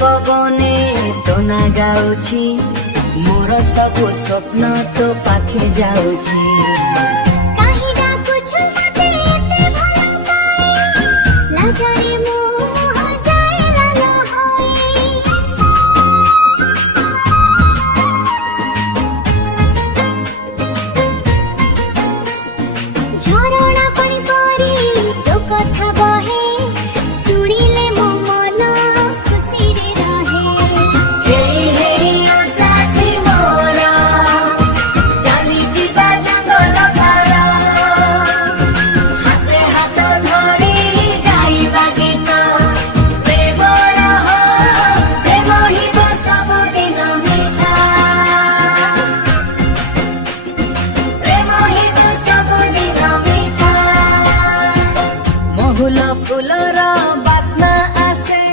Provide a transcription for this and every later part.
पवने तो ना गाउछि मोर सब स्वप्न तो पाखे जाउछि। काहे डाकुछु मते एते भल पाए लाजरे मोह जाए लाला होए। झरଣା पानी परी तो कथा बहे सुनिले मो मन खुशी रे रहे। हेई हेई ओ साथी मोर चली जिबा जंगल पार हाथे हाथ धरी गाइबा गीत प्रेमर हो प्रेम हिब सब दिन मिठा प्रेम हिब सब दिन मिठा। महुल फुलर बास्ना आसे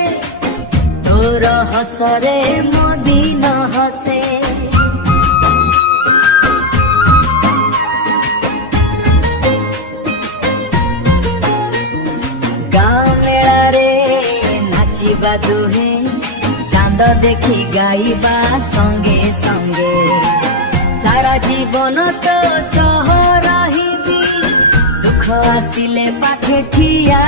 तोर हसरे मो दिन हसे। गाँ मेला रे नाचिबा दुहे चांद देखी गाइबा संगे संगे सारा जीवन तो सह रहिबी दुख आसिले पाखे ठिया